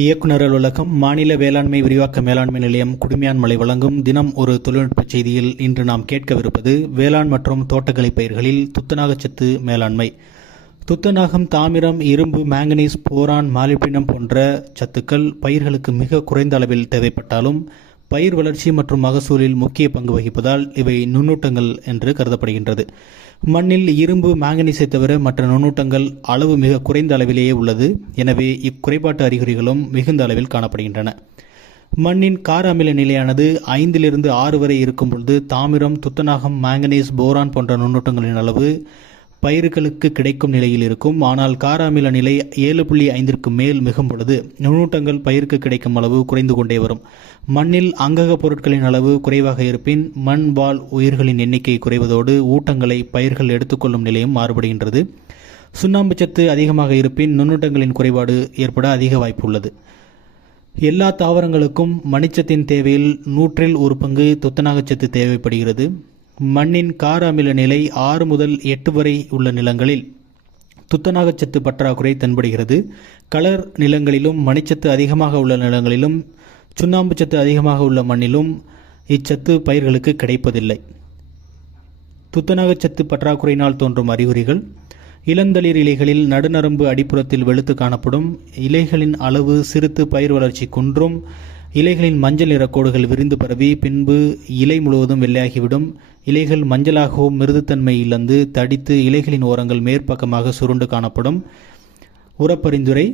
இயக்குனர் அலுவலகம், மாநில வேளாண்மை விரிவாக்க மேலாண்மை நிலையம் குடுமியான்மலை வழங்கும் தினம் ஒரு தொழில்நுட்ப செய்தியில் இன்று நாம் கேட்கவிருப்பது வேளாண் மற்றும் தோட்டக்கலை பயிர்களில் துத்தநாகச்சத்து மேலாண்மை. துத்தநாகம், தாமிரம், இரும்பு, மாங்கனீஸ், போரான், மாலிப்டினம் போன்ற சத்துக்கள் பயிர்களுக்கு மிக குறைந்த அளவில் தேவைப்பட்டாலும் பயிர் வளர்ச்சி மற்றும் மகசூலில் முக்கிய பங்கு வகிப்பதால் இவை நுண்ணூட்டங்கள் என்று கருதப்படுகின்றது. மண்ணில் இரும்பு, மாங்கனீஸை தவிர மற்ற நுண்ணூட்டங்கள் அளவு மிக குறைந்த அளவிலேயே உள்ளது. எனவே இக்குறைபாட்டு அறிகுறிகளும் மிகுந்த அளவில் காணப்படுகின்றன. மண்ணின் கார அமில நிலையானது 5 to 6 வரை இருக்கும் பொழுது தாமிரம், துத்தநாகம், மாங்கனீஸ், போரான் போன்ற நுண்ணூட்டங்களின் அளவு பயிர்களுக்கு கிடைக்கும் நிலையில் இருக்கும். ஆனால் கார அமில நிலை 7.5க்கு மேல் மிகும் பொழுது நுண்ணூட்டங்கள் பயிருக்கு கிடைக்கும் அளவு குறைந்து கொண்டே வரும். மண்ணில் அங்கக பொருட்களின் அளவு குறைவாக இருப்பின் மண் வாழ் உயிர்களின் எண்ணிக்கை குறைவதோடு ஊட்டங்களை பயிர்கள் எடுத்துக்கொள்ளும் நிலையும் மாறுபடுகின்றது. சுண்ணாம்பு சத்து அதிகமாக இருப்பின் நுண்ணூட்டங்களின் குறைபாடு ஏற்பட அதிக வாய்ப்பு உள்ளது. எல்லா தாவரங்களுக்கும் மணிச்சத்தின் தேவையில் 100 பங்கு துத்தநாகச்சத்து தேவைப்படுகிறது. மண்ணின் கார அமில நிலை 6 முதல் 8 வரை உள்ள நிலங்களில் துத்தநாகச்சத்து பற்றாக்குறை தென்படுகிறது. கலர் நிலங்களிலும் மணிச்சத்து அதிகமாக உள்ள நிலங்களிலும் சுண்ணாம்பு சத்து அதிகமாக உள்ள மண்ணிலும் இச்சத்து பயிர்களுக்கு கிடைப்பதில்லை. துத்தநாகச்சத்து பற்றாக்குறையினால் தோன்றும் அறிகுறிகள்: இளந்தளிர் இலைகளில் நடுநரம்பு அடிப்புறத்தில் வெளுத்து காணப்படும். இலைகளின் அளவு சிறுத்து பயிர் வளர்ச்சி குன்றும். இலைகளின் மஞ்சள் நிற கோடுகள் விரிந்து பரவி பின்பு இலை முழுவதும் வெள்ளையாகிவிடும். இலைகள் மஞ்சளாகவும் மிருதுத்தன்மை இழந்து தடித்து இலைகளின் ஓரங்கள் மேற்பக்கமாக சுருண்டு காணப்படும். உரப்பரிந்துரை: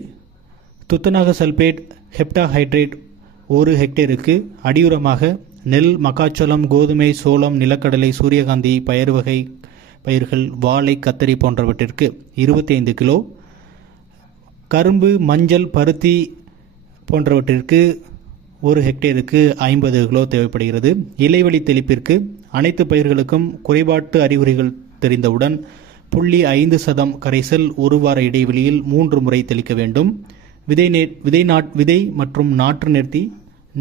துத்தநாக சல்பேட் ஹெப்டாஹைட்ரேட் 1 ஹெக்டேருக்கு அடியுரமாக நெல், மக்காச்சோளம், கோதுமை, சோளம், நிலக்கடலை, சூரியகாந்தி, பயறு வகை பயிர்கள், வாழை, கத்தரி போன்றவற்றிற்கு 25 கிலோ, கரும்பு, மஞ்சள், பருத்தி போன்றவற்றிற்கு 1 ஹெக்டேருக்கு 50 கிலோ தேவைப்படுகிறது. இலைவெளி தெளிப்பிற்கு அனைத்து பயிர்களுக்கும் குறைபாட்டு அறிகுறிகள் தெரிந்தவுடன் 0.5% கரைசல் 1 வார இடைவெளியில் 3 முறை தெளிக்க வேண்டும். விதை மற்றும் நாற்று நேர்த்தி: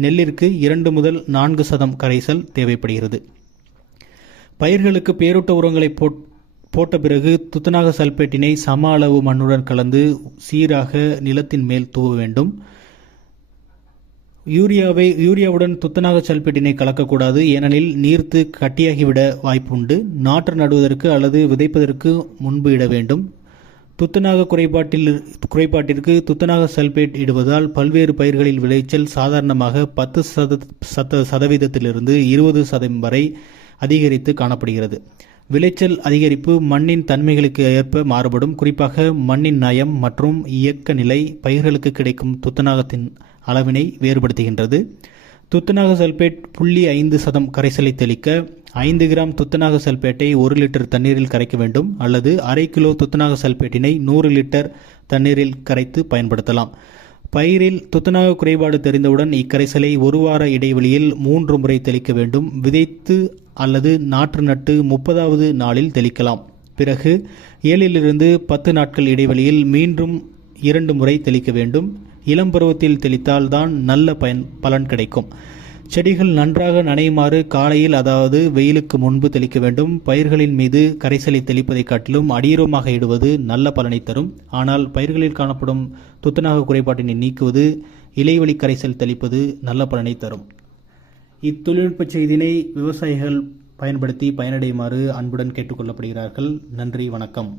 நெல்லிற்கு 2 முதல் 4% கரைசல் தேவைப்படுகிறது. பயிர்களுக்கு பேரூட்ட உரங்களை போட்ட பிறகு துத்தநாக சல்பேட்டினை சம அளவு மண்ணுடன் கலந்து சீராக நிலத்தின் மேல் தூவ வேண்டும். யூரியாவுடன் துத்தநாக சல்பேட்டினை கலக்கக்கூடாது, ஏனெனில் நீர்த்து கட்டியாகிவிட வாய்ப்பு உண்டு. நாற்று நடுவதற்கு அல்லது விதைப்பதற்கு முன்பு இட வேண்டும். துத்தநாக குறைபாட்டிற்கு துத்தநாக சல்பேட் இடுவதால் பல்வேறு பயிர்களில் விளைச்சல் சாதாரணமாக 10% 20% வரை அதிகரித்து காணப்படுகிறது. விளைச்சல் அதிகரிப்பு மண்ணின் தன்மைகளுக்கு ஏற்ப மாறுபடும். குறிப்பாக மண்ணின் நயம் மற்றும் இயக்க நிலை பயிர்களுக்கு கிடைக்கும் துத்தநாகத்தின் அளவினை வேறுபடுத்துகின்றது. துத்தநாக சல்பேட் 0.5% கரைசலை தெளிக்க 5 கிராம் துத்தநாக சல்பேட்டை 1 லிட்டர் தண்ணீரில் கரைக்க வேண்டும். அல்லது அரை கிலோ துத்தநாக சல்பேட்டினை 100 லிட்டர் தண்ணீரில் கரைத்து பயன்படுத்தலாம். பயிரில் துத்தநாக குறைபாடு தெரிந்தவுடன் இக்கரைசலை 1 வார இடைவெளியில் 3 முறை தெளிக்க வேண்டும். விதைத்து அல்லது நாற்று நட்டு 30வது நாளில் தெளிக்கலாம். பிறகு 7 to 10 நாட்கள் இடைவெளியில் மீண்டும் 2 முறை தெளிக்க வேண்டும். இளம் பருவத்தில் தெளித்தால் தான் நல்ல பலன் கிடைக்கும். செடிகள் நன்றாக நனையுமாறு காலையில், அதாவது வெயிலுக்கு முன்பு தெளிக்க வேண்டும். பயிர்களின் மீது கரைசலை தெளிப்பதை காட்டிலும் அடியுரமாக இடுவது நல்ல பலனை தரும். ஆனால் பயிர்களில் காணப்படும் துத்தநாக குறைபாட்டினை நீக்குவது இலைவெளி கரைசல் தெளிப்பது நல்ல பலனை தரும். இத்தொழில்நுட்ப செய்தியினை விவசாயிகள் பயன்படுத்தி பயனடையுமாறு அன்புடன் கேட்டுக்கொள்ளப்படுகிறார்கள். நன்றி, வணக்கம்.